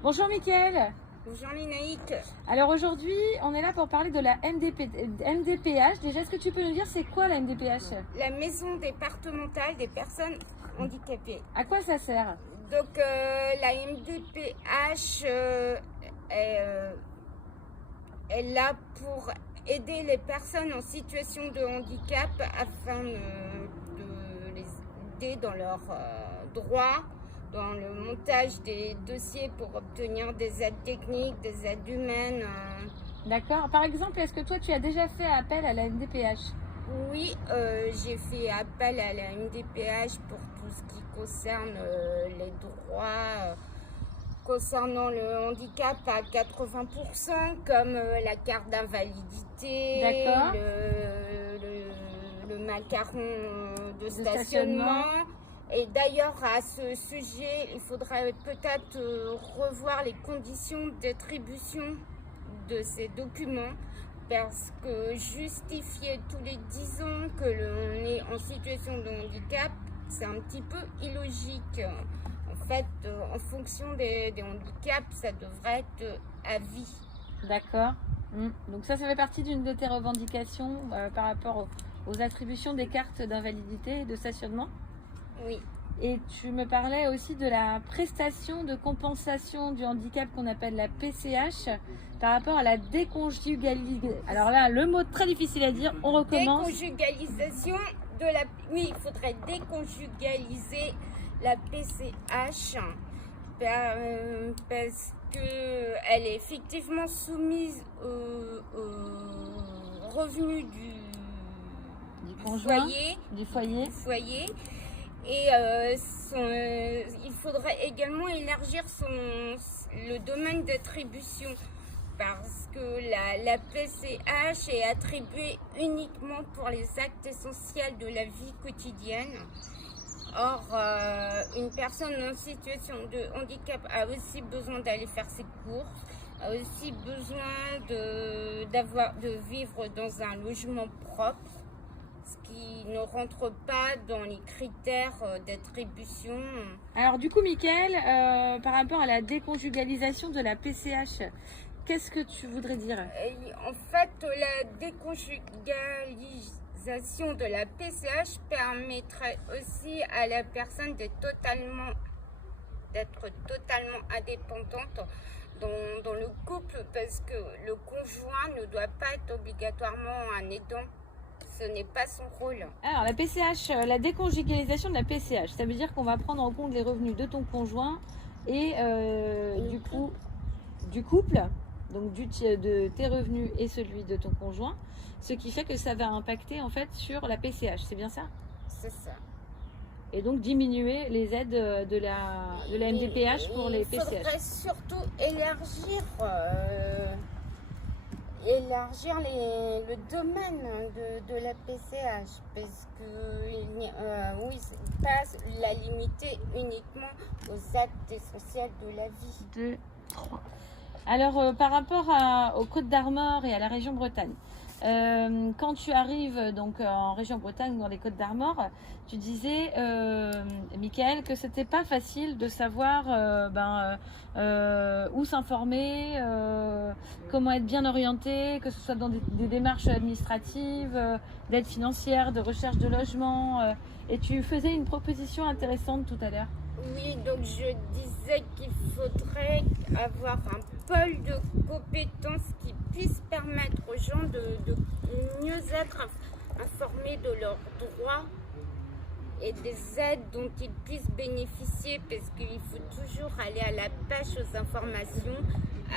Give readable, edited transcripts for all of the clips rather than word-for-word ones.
Bonjour Mickaël. Bonjour Lénaïque. Alors aujourd'hui, on est là pour parler de la MDPH. Déjà, est-ce que tu peux nous dire c'est quoi la MDPH? La maison départementale des personnes handicapées. À quoi ça sert? Donc la MDPH est là pour aider les personnes en situation de handicap afin de les aider dans leurs droits, dans le montage des dossiers pour obtenir des aides techniques, des aides humaines. D'accord. Par exemple, est-ce que toi tu as déjà fait appel à la MDPH? Oui, j'ai fait appel à la MDPH pour tout ce qui concerne les droits concernant le handicap à 80%, comme la carte d'invalidité, D'accord. le macaron de stationnement. Et d'ailleurs, à ce sujet, il faudrait peut-être revoir les conditions d'attribution de ces documents, parce que justifier tous les 10 ans que l'on est en situation de handicap, c'est un petit peu illogique. En fait, en fonction des handicaps, ça devrait être à vie. D'accord. Donc ça fait partie d'une de tes revendications par rapport aux attributions des cartes d'invalidité et de stationnement? Oui. Et tu me parlais aussi de la prestation de compensation du handicap qu'on appelle la PCH par rapport à la déconjugalisation. Alors là, le mot très difficile à dire, on recommence. Déconjugalisation de la... Oui, il faudrait déconjugaliser la PCH parce qu'elle est effectivement soumise au revenu du foyer. Et il faudrait également élargir le domaine d'attribution, parce que la PCH est attribuée uniquement pour les actes essentiels de la vie quotidienne. Or, une personne en situation de handicap a aussi besoin d'aller faire ses courses, a aussi besoin de vivre dans un logement propre, ce qui ne rentre pas dans les critères d'attribution. Alors du coup, Mickaël, par rapport à la déconjugalisation de la PCH, qu'est-ce que tu voudrais dire? En fait, la déconjugalisation de la PCH permettrait aussi à la personne d'être totalement indépendante dans le couple, parce que le conjoint ne doit pas être obligatoirement un aidant. Ce n'est pas son rôle. Alors la PCH, la déconjugalisation de la PCH, ça veut dire qu'on va prendre en compte les revenus de ton conjoint et du couple, donc de tes revenus et celui de ton conjoint, ce qui fait que ça va impacter en fait sur la PCH, c'est bien ça? C'est ça. Et donc diminuer les aides de la MDPH pour les PCH. Il faudrait surtout élargir le domaine de la PCH, parce que oui, pas la limiter uniquement aux actes essentiels de la vie. 2, 3. Alors par rapport aux Côtes d'Armor et à la région Bretagne, quand tu arrives donc en région Bretagne, dans les Côtes d'Armor, tu disais, Mickaël, que c'était pas facile de savoir où s'informer, comment être bien orienté, que ce soit dans des démarches administratives, d'aide financière, de recherche de logement. Et tu faisais une proposition intéressante tout à l'heure. Oui, donc je disais qu'il faudrait avoir un pôle de compétences qui puisse permettre aux gens de mieux être informés de leurs droits et des aides dont ils puissent bénéficier, parce qu'il faut toujours aller à la pêche aux informations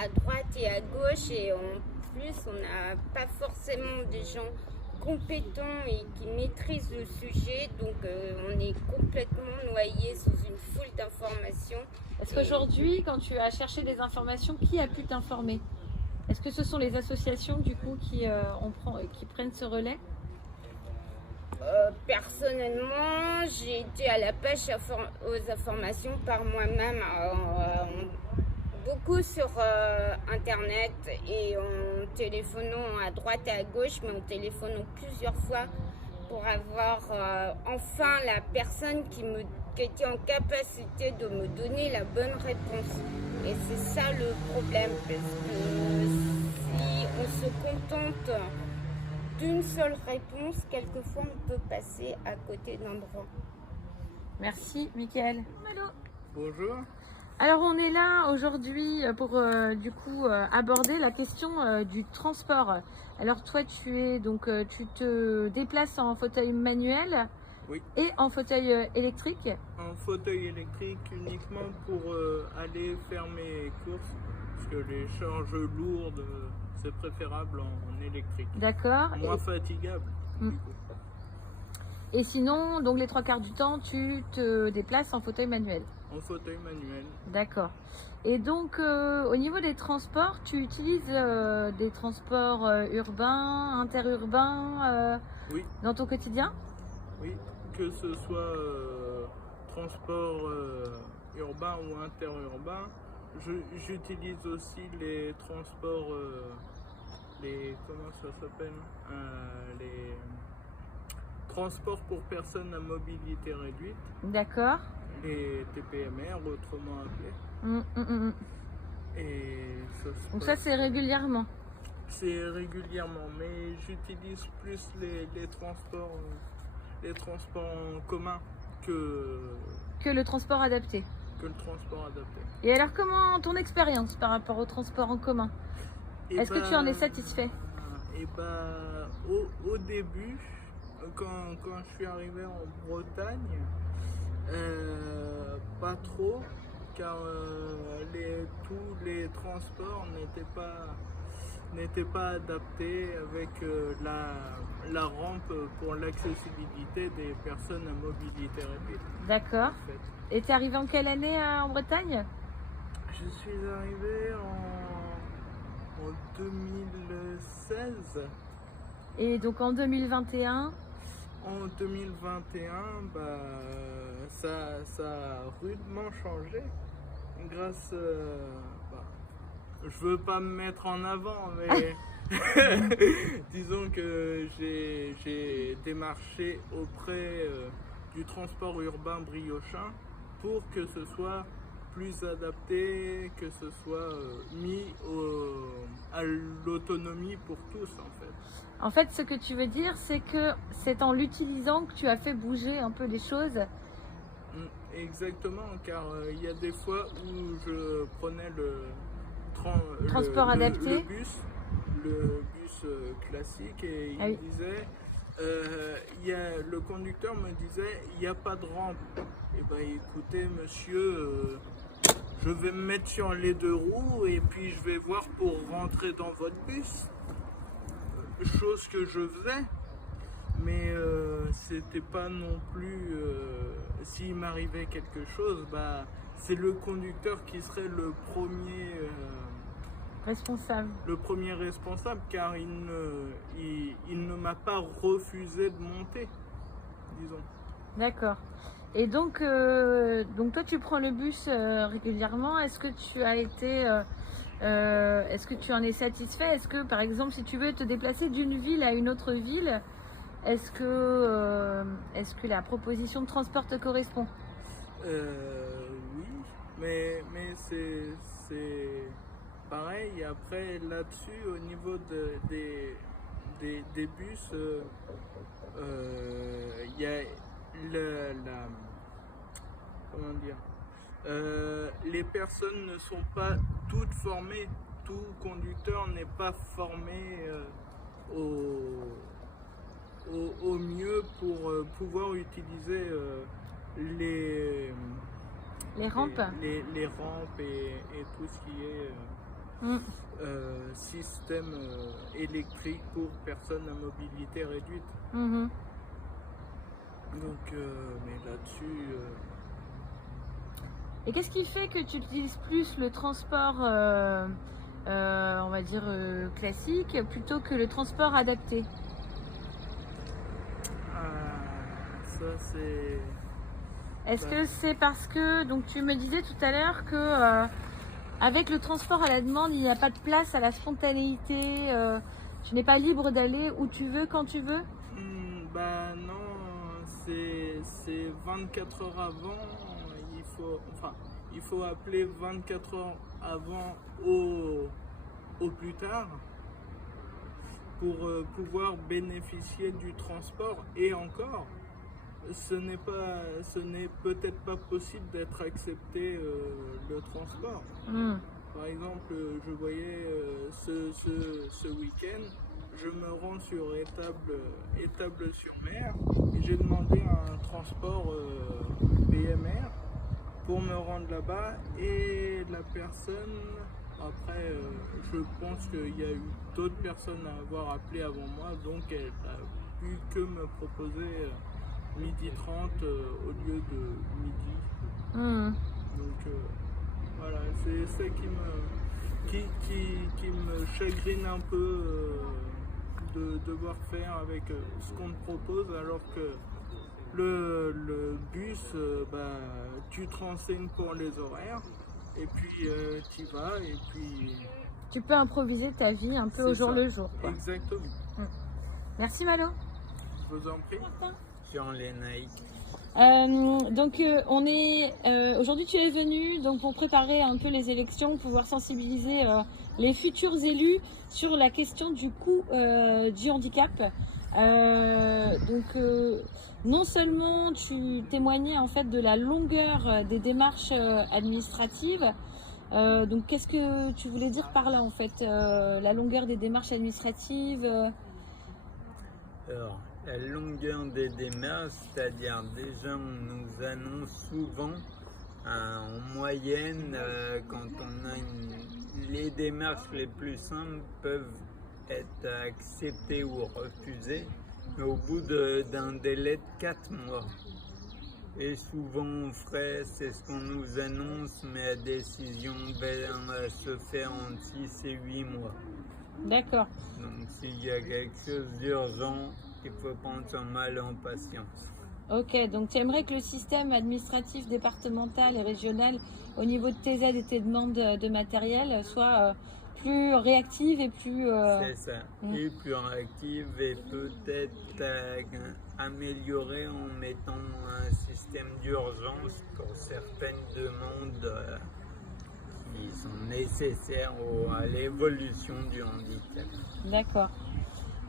à droite et à gauche, et en plus on n'a pas forcément des gens compétents et qui maîtrisent le sujet, donc on est complètement noyé sous une foule d'informations. Est-ce qu'aujourd'hui, quand tu as cherché des informations, qui a pu t'informer? Est-ce que ce sont les associations du coup qui prennent ce relais? Personnellement, j'ai été à la pêche aux informations par moi-même, beaucoup sur internet et en téléphonant à droite et à gauche, mais en téléphonant plusieurs fois pour avoir enfin la personne qui me qui était en capacité de me donner la bonne réponse. Et c'est ça le problème, parce que si on se contente d'une seule réponse, quelquefois on peut passer à côté d'un droit. Merci, Mickaël. Bonjour. Alors, on est là aujourd'hui pour aborder la question du transport. Alors, toi, tu te déplaces en fauteuil manuel Oui. et en fauteuil électrique. En fauteuil électrique uniquement pour aller faire mes courses, parce que les charges lourdes, c'est préférable en électrique. D'accord. Moins fatigable. Mm. Du coup. Et sinon, donc les 3/4 du temps, tu te déplaces en fauteuil manuel. En fauteuil manuel. D'accord. Et donc, au niveau des transports, tu utilises des transports urbains, interurbains Oui, dans ton quotidien? oui. Que ce soit transport urbain ou interurbain, j'utilise aussi les transports, comment ça s'appelle, les transports pour personnes à mobilité réduite, D'accord. les TPMR autrement appelés. Et Donc ça, c'est régulièrement. c'est régulièrement, mais j'utilise plus les transports en commun que Que le transport adapté. le transport adapté. Et alors, comment ton expérience par rapport au transport en commun? Est-ce que tu en es satisfait? Et au début, quand je suis arrivé en Bretagne, pas trop, car tous les transports n'étaient pas adaptés avec la rampe pour l'accessibilité des personnes à mobilité réduite. D'accord. En fait. Et t'es arrivé en quelle année en Bretagne? Je suis arrivé en 2016. Et donc en 2021? En 2021, ça a rudement changé grâce. Je veux pas me mettre en avant, mais disons que j'ai démarché auprès du transport urbain briochin pour que ce soit plus adapté, que ce soit mis à l'autonomie pour tous en fait. En fait, ce que tu veux dire, c'est que c'est en l'utilisant que tu as fait bouger un peu les choses. Exactement, car il y a des fois où je prenais le transport adapté, le bus classique, et il oui. disait, le conducteur me disait, il n'y a pas de rampe. Et ben écoutez monsieur, je vais me mettre sur les deux roues et puis je vais voir pour rentrer dans votre bus. Chose que je faisais, mais c'était pas non plus, s'il m'arrivait quelque chose, c'est le conducteur qui serait le premier responsable, car il ne m'a pas refusé de monter, disons. D'accord. Et donc toi tu prends le bus régulièrement. Est-ce que tu as été est-ce que tu en es satisfait? Est-ce que par exemple si tu veux te déplacer d'une ville à une autre ville, est-ce que la proposition de transport te correspond? Oui, mais c'est pareil. Après là-dessus, au niveau des bus, il y a comment dire, les personnes ne sont pas toutes formées. Tout conducteur n'est pas formé au mieux pour pouvoir utiliser les rampes, les rampes et tout ce qui est système électrique pour personnes à mobilité réduite. Donc, mais là-dessus. Et qu'est-ce qui fait que tu utilises plus le transport, on va dire classique, plutôt que le transport adapté? Ça c'est. Est-ce que c'est parce que, donc tu me disais tout à l'heure que avec le transport à la demande, il n'y a pas de place à la spontanéité, tu n'es pas libre d'aller où tu veux, quand tu veux? Non, c'est c'est 24 heures avant, il faut appeler 24 heures avant au plus tard pour pouvoir bénéficier du transport. Et encore, ce n'est peut-être pas possible d'être accepté le transport. Par exemple, je voyais ce week-end, je me rends sur Étable-sur-Mer et j'ai demandé un transport BMR pour me rendre là-bas, et la personne, après je pense qu'il y a eu d'autres personnes à avoir appelé avant moi, donc elle n'a pu que me proposer 12h30 au lieu de midi. Donc voilà, c'est ça qui me chagrine un peu, de devoir faire avec ce qu'on te propose, alors que le bus, tu te renseignes pour les horaires et puis tu y vas et puis... Tu peux improviser ta vie un peu au jour le jour, quoi. Exactement. Merci Malo. Je vous en prie. Jean Lénaïque. Donc on est aujourd'hui tu es venu donc pour préparer un peu les élections, pouvoir sensibiliser les futurs élus sur la question du coût du handicap. Non seulement tu témoignais en fait de la longueur des démarches administratives. Donc qu'est-ce que tu voulais dire par là en fait, la longueur des démarches administratives? Alors, la longueur des démarches, c'est-à-dire déjà on nous annonce souvent en moyenne quand on a les démarches les plus simples peuvent être acceptées ou refusées, mais au bout d'un délai de 4 mois. Et souvent on ferait, c'est ce qu'on nous annonce, mais la décision va se faire entre 6 et 8 mois. D'accord. Donc s'il y a quelque chose d'urgent, il faut prendre son mal en patience. Ok, donc tu aimerais que le système administratif départemental et régional au niveau de tes aides et tes demandes de matériel soit plus réactive et plus... C'est ça, et plus réactive et peut-être améliorée en mettant un système d'urgence pour certaines demandes qui sont nécessaires à l'évolution du handicap. D'accord.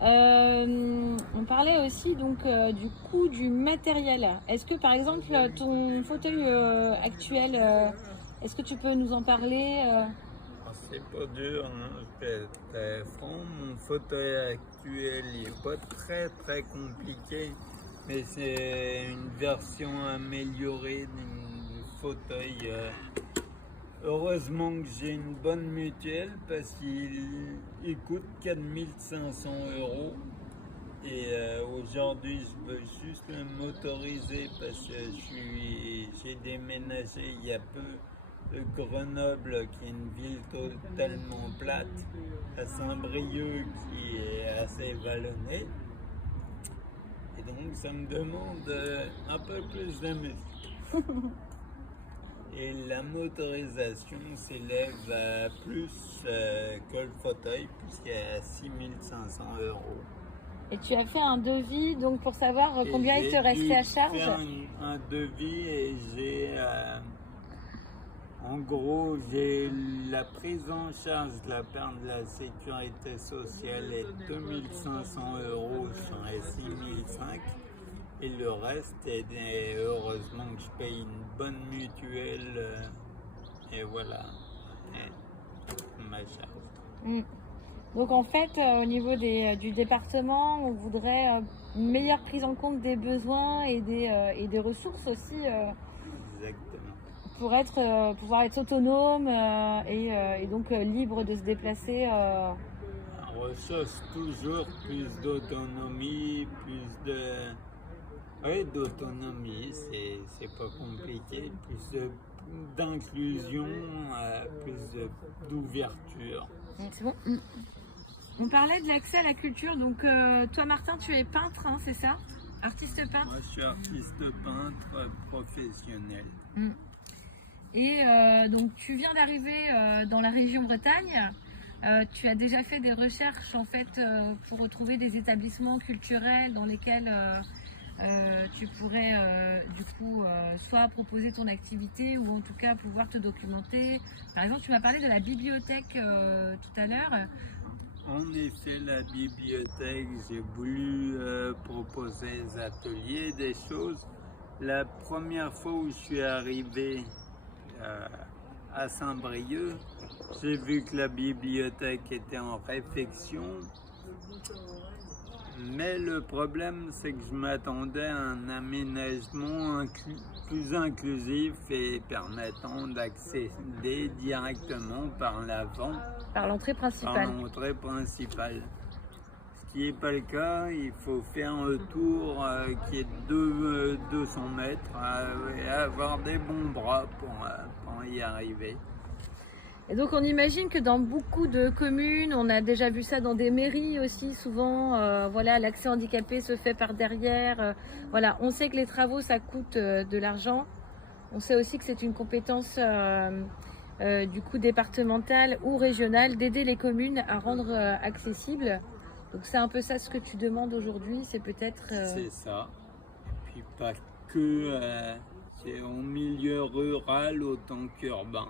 On parlait aussi donc du coût du matériel. Est-ce que par exemple ton fauteuil actuel, est-ce que tu peux nous en parler? C'est pas dur, hein. Je vais être franc, mon fauteuil actuel il n'est pas très compliqué, mais c'est une version améliorée du fauteuil. Heureusement que j'ai une bonne mutuelle parce qu'il coûte 4 500 €. Et aujourd'hui, je veux juste le motoriser parce que j'ai déménagé il y a peu de Grenoble, qui est une ville totalement plate, à Saint-Brieuc, qui est assez vallonnée. Et donc, ça me demande un peu plus de musique. Et la motorisation s'élève à plus que le fauteuil, puisqu'il est à 6 500 €. Et tu as fait un devis donc pour savoir combien il te restait à charge? J'ai fait un devis et j'ai, en gros, j'ai la prise en charge de la part de la sécurité sociale est 2 500 € sur les 6 500. Et le reste, heureusement que je paye une bonne mutuelle, et voilà, ma charge. Donc en fait, au niveau du département, on voudrait une meilleure prise en compte des besoins et des ressources aussi. Exactement. Pour pouvoir être autonome et donc libre de se déplacer. On recherche toujours plus d'autonomie, d'autonomie, c'est pas compliqué, plus d'inclusion, plus d'ouverture. C'est bon. On parlait de l'accès à la culture, donc toi Martin, tu es peintre, hein, c'est ça? Artiste peintre? Moi je suis artiste peintre professionnel. Et donc tu viens d'arriver dans la région Bretagne. Tu as déjà fait des recherches en fait pour retrouver des établissements culturels dans lesquels tu pourrais du coup soit proposer ton activité ou en tout cas pouvoir te documenter. Par exemple, tu m'as parlé de la bibliothèque tout à l'heure. En effet, la bibliothèque, j'ai voulu proposer des ateliers, des choses. La première fois où je suis arrivé à Saint-Brieuc, j'ai vu que la bibliothèque était en réfection. Mais le problème, c'est que je m'attendais à un aménagement plus inclusif et permettant d'accéder directement par l'avant. Par l'entrée principale. Par l'entrée principale. Ce qui n'est pas le cas, il faut faire un tour qui est de 200 mètres et avoir des bons bras pour y arriver. Et donc on imagine que dans beaucoup de communes, on a déjà vu ça dans des mairies aussi souvent, voilà, l'accès handicapé se fait par derrière. Voilà, on sait que les travaux ça coûte de l'argent. On sait aussi que c'est une compétence du coup départementale ou régionale d'aider les communes à rendre accessible. Donc c'est un peu ça ce que tu demandes aujourd'hui, c'est peut-être... C'est ça. Et puis pas que c'est au milieu rural autant qu'urbain.